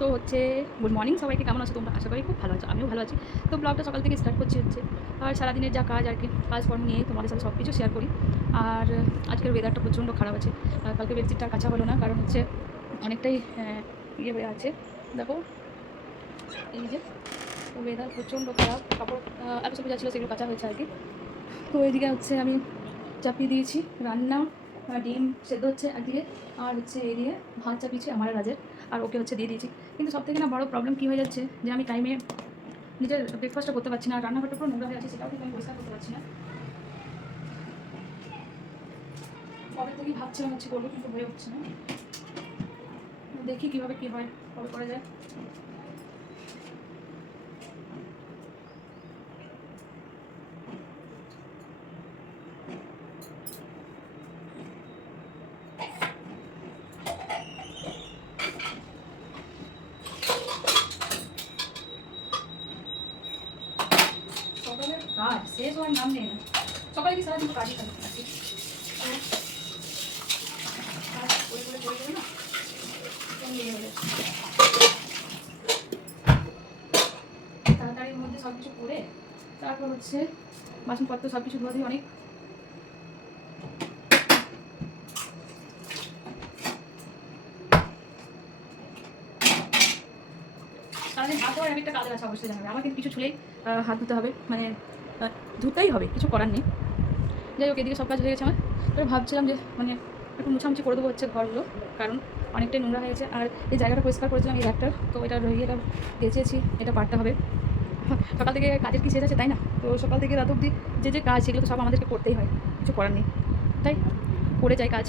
তো হচ্ছে good morning সবাইকে, কেমন আছো তোমরা? আশা করি খুব ভালো আছো, আমিও ভালো আছি। তো ব্লগটা সকাল থেকে স্টার্ট করছি হচ্ছে। আর সারাদিনের যা কাজ আর কি, কাজকর্ম নিয়ে তোমাদের সাথে সব কিছু শেয়ার করি। আর আজকের ওয়েদারটা প্রচণ্ড খারাপ আছে। আর কালকে বেডশিটটা কাঁচা হলো না, কারণ হচ্ছে অনেকটাই ইয়ে হয়ে আছে। দেখো, এই যে ওয়েদার প্রচণ্ড খারাপ, কাপড় এত সব যা ছিল সেগুলো কাঁচা হয়েছে আর কি। তো এইদিকে হচ্ছে আমি চাপিয়ে দিয়েছি, রান্না ডিম সেদ্ধ হচ্ছে একদিকে, আর হচ্ছে এদিকে ভাত চাপিয়েছি আমার রাজের। আর ওকে হচ্ছে দিয়ে দিয়েছি। কিন্তু সব থেকে না বড় প্রবলেম কী হয়ে যাচ্ছে, যে আমি টাইমে নিজের ব্রেকফাস্টটা করতে পারছি না, রান্নাঘরটা পুরো নোংরা হয়ে আছে, সেটাও কিন্তু আমি পরিষ্কার করতে পারছি না। কবে থেকেই ভাবছিলাম হচ্ছে করব, কিন্তু হয়ে উঠছে না। দেখি কীভাবে কী হয়, কবে করা যায়। কাজ কাজ। তাড়াতাড়ির মধ্যে করে তারপর হচ্ছে বাসনপত্র সব কিছু দিয়ে অনেক হাত ধোয়ার আমি একটা কাজের আছে, অবশ্যই জানাবে। আমার কিন্তু কিছু ছুলেই হাত ধুতে হবে। মানে ধুতেই হবে, কিছু করার নেই। যাই হোক, এদিকে সব কাজ হয়ে গেছে আমার। তো ভাবছিলাম যে মানে একটু মুছামুছি করে দেবো হচ্ছে ঘরগুলো, কারণ অনেকটাই নোংরা হয়ে গেছে। আর এই জায়গাটা পরিষ্কার করেছিলাম এই একটা তো এটা রয়ে এটা বেঁচেছি, এটা পারতে হবে। সকাল থেকে কাজের কি শেষ আছে, তাই না? তো সকাল থেকে রাত অবধি যে যে কাজ, সেগুলো তো সব আমাদেরকে করতেই হয়, কিছু করার নেই। তাই করে যাই কাজ।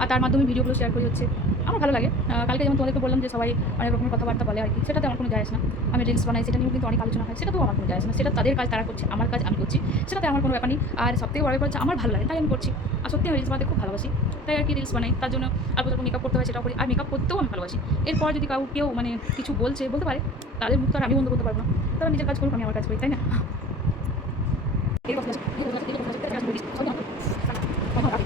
আর তার মাধ্যমে ভিডিওগুলো শেয়ার করে হচ্ছে আমার ভালো লাগে কালকে যেমন তোমাদেরকে বললাম যে সবাই অনেক রকমের কথাবার্তা বলে আর কি সেটাতে আমার কোনো যায় না আমি রিলস বানাই সেটা নিয়েও কিন্তু অনেক আলোচনা হয় সেটাতেও আমার কোনো যায় না সেটা তাদের কাজ তারা করছে আমার কাজ আমি করছি সেটাতে আমার কোনো ব্যাপার নেই আর সবথেকে বড় ব্যাপার আমার ভালো লাগে তাই আমি করছি আর সত্যি আমি রিলস বানাতে খুব ভালোবাসি তাই আর কি রিলস বানাই তার জন্য আর কোথাও মেকআপ করতে হয় সেটাও করি আর মেকআপ করতেও আমি ভালোবাসি এরপর যদি কাউ কেউ মানে কিছু বলছে বলতে পারে তাদের মুখ তো আর আমি বন্ধ করতে পারব না তারা নিজের কাজ করুক আমি আমার কাজ করি তাই না আছে, এরকম আছে, এরকম আছে, এরকম আছে, সব আমার। সব আমার।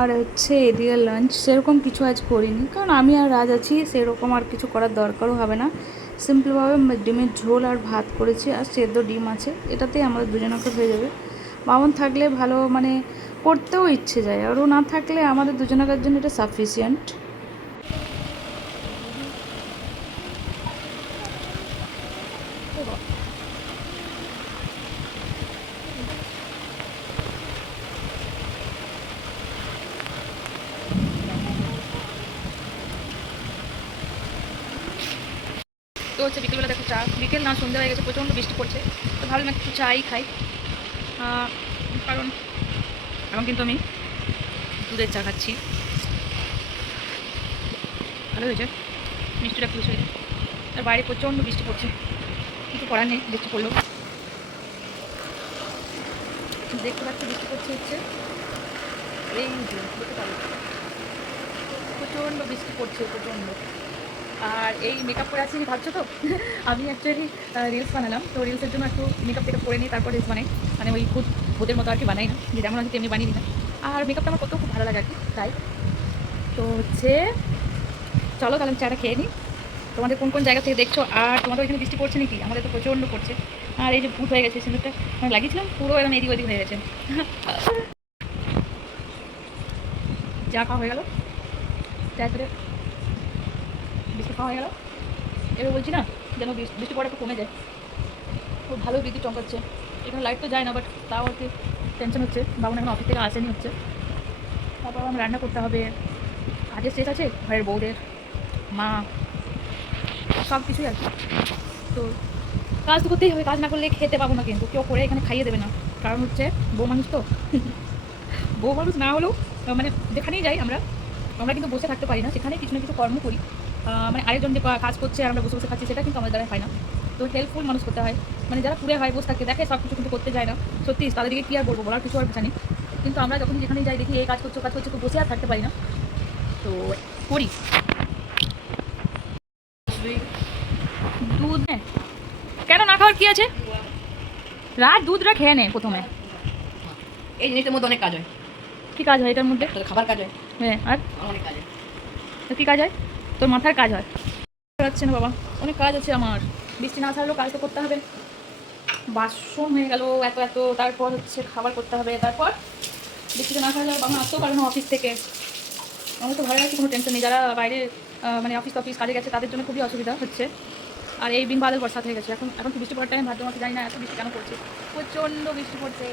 আর হচ্ছে এদিকে লাঞ্চ সেরকম কিছু আজ করিনি। কারণ আমি আর রাজ আছি, সেরকম আর কিছু করার দরকারও হবে না। সিম্পলভাবে ডিমের ঝোল আর ভাত করেছি, আর সেদ্ধ ডিম আছে। এটাতেই আমাদের দুজনকে হয়ে যাবে। বামন থাকলে ভালো মানে করতেও ইচ্ছে যায়। আর ও না থাকলে আমাদের দুজনকার জন্য এটা সাফিসিয়েন্ট তো হচ্ছে, বিকেলবেলা দেখো চা। বিকেল না সন্ধ্যা হয়ে গেছে, প্রচণ্ড বৃষ্টি পড়ছে। তো ভাবলাম একটু চাই খাই। কারণ এখন কিন্তু আমি দুধের চা খাচ্ছি। ভালো হয়েছে। মিষ্টিটা খুশি হয়েছে আর বাইরে প্রচণ্ড বৃষ্টি পড়ছে। কিছু করার নেই, বৃষ্টি পড়ল। দেখতে পাচ্ছি বৃষ্টি পড়ছে হচ্ছে। এই প্রচণ্ড বৃষ্টি পড়ছে, প্রচণ্ড। আর এই মেকআপ করে আছি ভাবছ তো? আমি অ্যাকচুয়ালি রিলস বানালাম। তো রিলসের জন্য একটু মেকআপ টেকআপ করে নিই, তারপর রিলস বানাই। মানে ওই খুদ ভূতের মতো আর কি বানাই না, যে যেমন আছে তেমনি বানিয়ে দিই না আর মেকআপটা আমার করতেও খুব ভালো লাগে আর কি, তাই। তো হচ্ছে, চলো তাহলে আমি চাটা খেয়ে নিই। তোমাদের কোন কোন জায়গা থেকে দেখছ? আর তোমাদের ওইখানে বৃষ্টি পড়ছে নাকি? আমাদের তো প্রচণ্ড পড়ছে। আর এই যে ভূত হয়ে গেছে, সিঁদুরটা আমি লাগিয়েছিলাম, পুরো একদম এদিক ওদিক হয়ে গেছে। চা খাওয়া হয়ে গেল। বৃষ্টি খাওয়া হয়ে গেল। এবার বলছি না, যেন বৃষ্টি বৃষ্টি পড়া কমে যায়। খুব ভালো বিদ্যুৎ চমকাচ্ছে। এখানে লাইট তো যায় না বাট তাও আর কি টেনশন হচ্ছে। বাবন এখন অফিস থেকে আসেনি হচ্ছে। তারপর আমার রান্না করতে হবে। কাজের শেষ আছে, ঘরের বউদের, মা, সব কিছুই আছে। তো কাজ তো করতেই হবে, কাজ না করলে খেতে পাবো না কিন্তু। কেউ করে এখানে খাইয়ে দেবে না। কারণ হচ্ছে বউ মানুষ তো। বউ মানুষ না হলেও মানে যেখানেই যাই আমরা আমরা কিন্তু বসে থাকতে পারি না। সেখানে কিছু না কিছু কর্ম করি। মানে আরেকজন যে কাজ করছে আর আমরা বসে বসে খাচ্ছি সেটা কিন্তু আমাদের দ্বারা হয় না। তো হেল্পফুল মানুষ করতে হয়। মানে যারা পুরে হয় বসে থাকে দেখে সব কিছু কিন্তু করতে যায় না। সত্যি তাদেরকে কি আর বলব বলার কিছু আর জানি কিন্তু আমরা যখন যেখানে যাই দেখি এই কাজ করছ কাজ করছ তো বসে আর থাকতে পারি না। তো করি। দুধ নে। কেন না খাওয়ার কী আছে? রাত দুধটা খেয়ে নে প্রথমে। এই জিনিসটার মধ্যে অনেক কাজ হয়। কি কাজ হয় এটার মধ্যে? খাবার কাজ হয়। হ্যাঁ আর? অনেক কাজ হয়। তো কী কাজ হয়? তোর মাথার কাজ হয়। যাচ্ছে না বাবা, অনেক কাজ আছে আমার। বৃষ্টি না ছাড়লেও কাজ তো করতে হবে। বাসন হয়ে গেল, এত এত। তারপর হচ্ছে খাবার করতে হবে। তারপর বৃষ্টিতে না ছাড়লে বাবা আসতেও পারে না অফিস থেকে। আমাদের তো ঘরে আছে কোনো টেনশন নেই। যারা বাইরে মানে অফিস অফিস কাজে গেছে, তাদের জন্য খুবই অসুবিধা হচ্ছে। আর এই দিন বাদল বর্ষা হয়ে গেছে। এখন এখন তো বৃষ্টি পড়ার টাইম ভাদ্র মাসে জানি না এত বৃষ্টি কেন পড়ছে। প্রচণ্ড বৃষ্টি পড়ছে।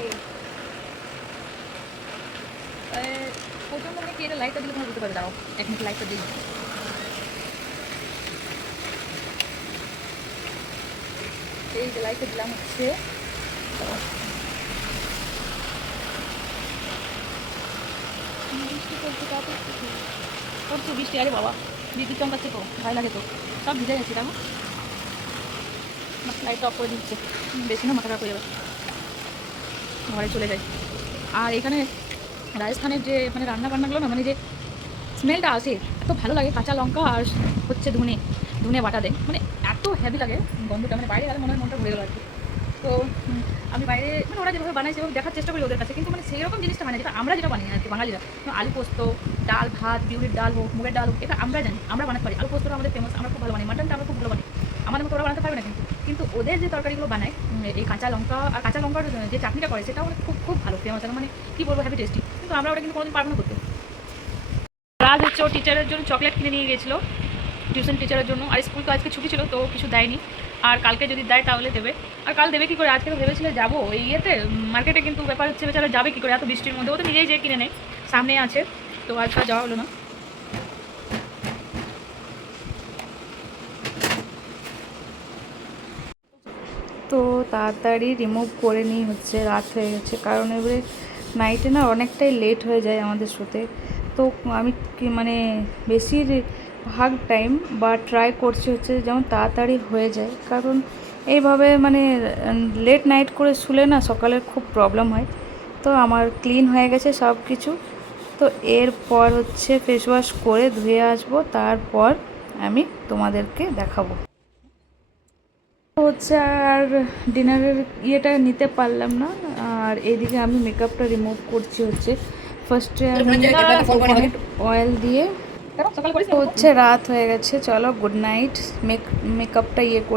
প্রচণ্ড মানে কি এটা লাইটটা দিলে তোমার বুঝতে পারবে। দাও এক মিনিট লাইটটা দিই। এই লাইটটা দিলাম হচ্ছে। বৃষ্টি বৃষ্টি, আরে বাবা। বিদ্যুৎ চমকাচ্ছে তো, ভয় লাগে তো। সব ভিজে গেছে দেখো লাইটটা অফ করে দিচ্ছে। বেশি না, মাথা খারাপ হয়ে যাবে। ঘরে চলে যাই। আর এখানে রাজস্থানের যে মানে রান্না বান্নাগুলো না মানে যে স্মেলটা আসে, এত ভালো লাগে। কাঁচা লঙ্কা আর হচ্ছে ধুনে ধুনে বাটা দেয়। মানে এত হেভি লাগে, গন্ধটা মানে বাইরে গেলে মনে হয় মনটা ঘুরে গেল আর কি। তো আমি বাইরে মানে ওরা যেভাবে বানায় সেভাবে দেখার চেষ্টা করি ওদের কাছে, কিন্তু মানে সেই রকম জিনিসটা মানে যেটা আমরা যেটা বানাই আর কি, বাঙালিরা। আলু পোস্ত, ডাল, ভাত, বিউলির ডাল হোক, মুগের ডাল হোক, এটা আমরা জানি, আমরা বানাতে পারি। আলু পোস্তটা আমাদের ফেমাস আমরা খুব ভালো বানাই মাটনটা আমরা খুব ভালো বানাই। আমাদের মতো ওরা বানাতে পারবে না কিন্তু। কিন্তু ওদের যে তরকারিগুলো বানায় এই কাঁচা লঙ্কা, আর কাঁচা লঙ্কার যে চাটনিটা করে, সেটাও মানে খুব খুব ভালো ফেমাস মানে কী বলব হ্যাপি টেস্টি কিন্তু আমরা ওটা কিন্তু কোনোদিন পারব না করতে। রাজ হচ্ছে টিচারের জন্য চকলেট কিনে নিয়ে গেছিল। টিউশন টিচারের জন্য। আর স্কুল তো আজকে ছুটি ছিল, তো কিছু দেয়নি। আর কালকে যদি দেয় তাহলে দেবে। আর কাল দেবে কি করে? আজকে তো ভেবেছিল যাব। এই ইয়েতে মার্কেটে কিন্তু ব্যাপার হচ্ছে বেচারা যাবে কি করে? এত বৃষ্টির মধ্যে। ও তো নিজেই যেয়ে কিনে নেয়। সামনে আছে। তো আজকে যাওয়া হলো না। তো তাড়াতাড়ি রিমুভ করে নিই হচ্ছে। রাত হয়ে গেছে। কারণ এবারে নাইটে না অনেকটাই লেট হয়ে যায় আমাদের শুতে। তো আমি মানে বেশি ভাগ টাইম বা ট্রাই করছি হচ্ছে যেমন তাড়াতাড়ি হয়ে যায়। কারণ এইভাবে মানে লেট নাইট করে শুলে না সকালে খুব প্রবলেম হয়। তো আমার ক্লিন হয়ে গেছে সব কিছু তো এরপর হচ্ছে ফেস ওয়াশ করে ধুয়ে আসব। তারপর আমি তোমাদেরকে দেখাবো। হচ্ছে আর ডিনারের ইয়েটা নিতে পারলাম না। আর এদিকে আমি মেকআপটা রিমুভ করছি হচ্ছে। ফার্স্টে আমি অয়েল দিয়ে হচ্ছে রাত হয়ে গেছে চলো গুড নাইট মেক মেকআপটা ইয়ে করে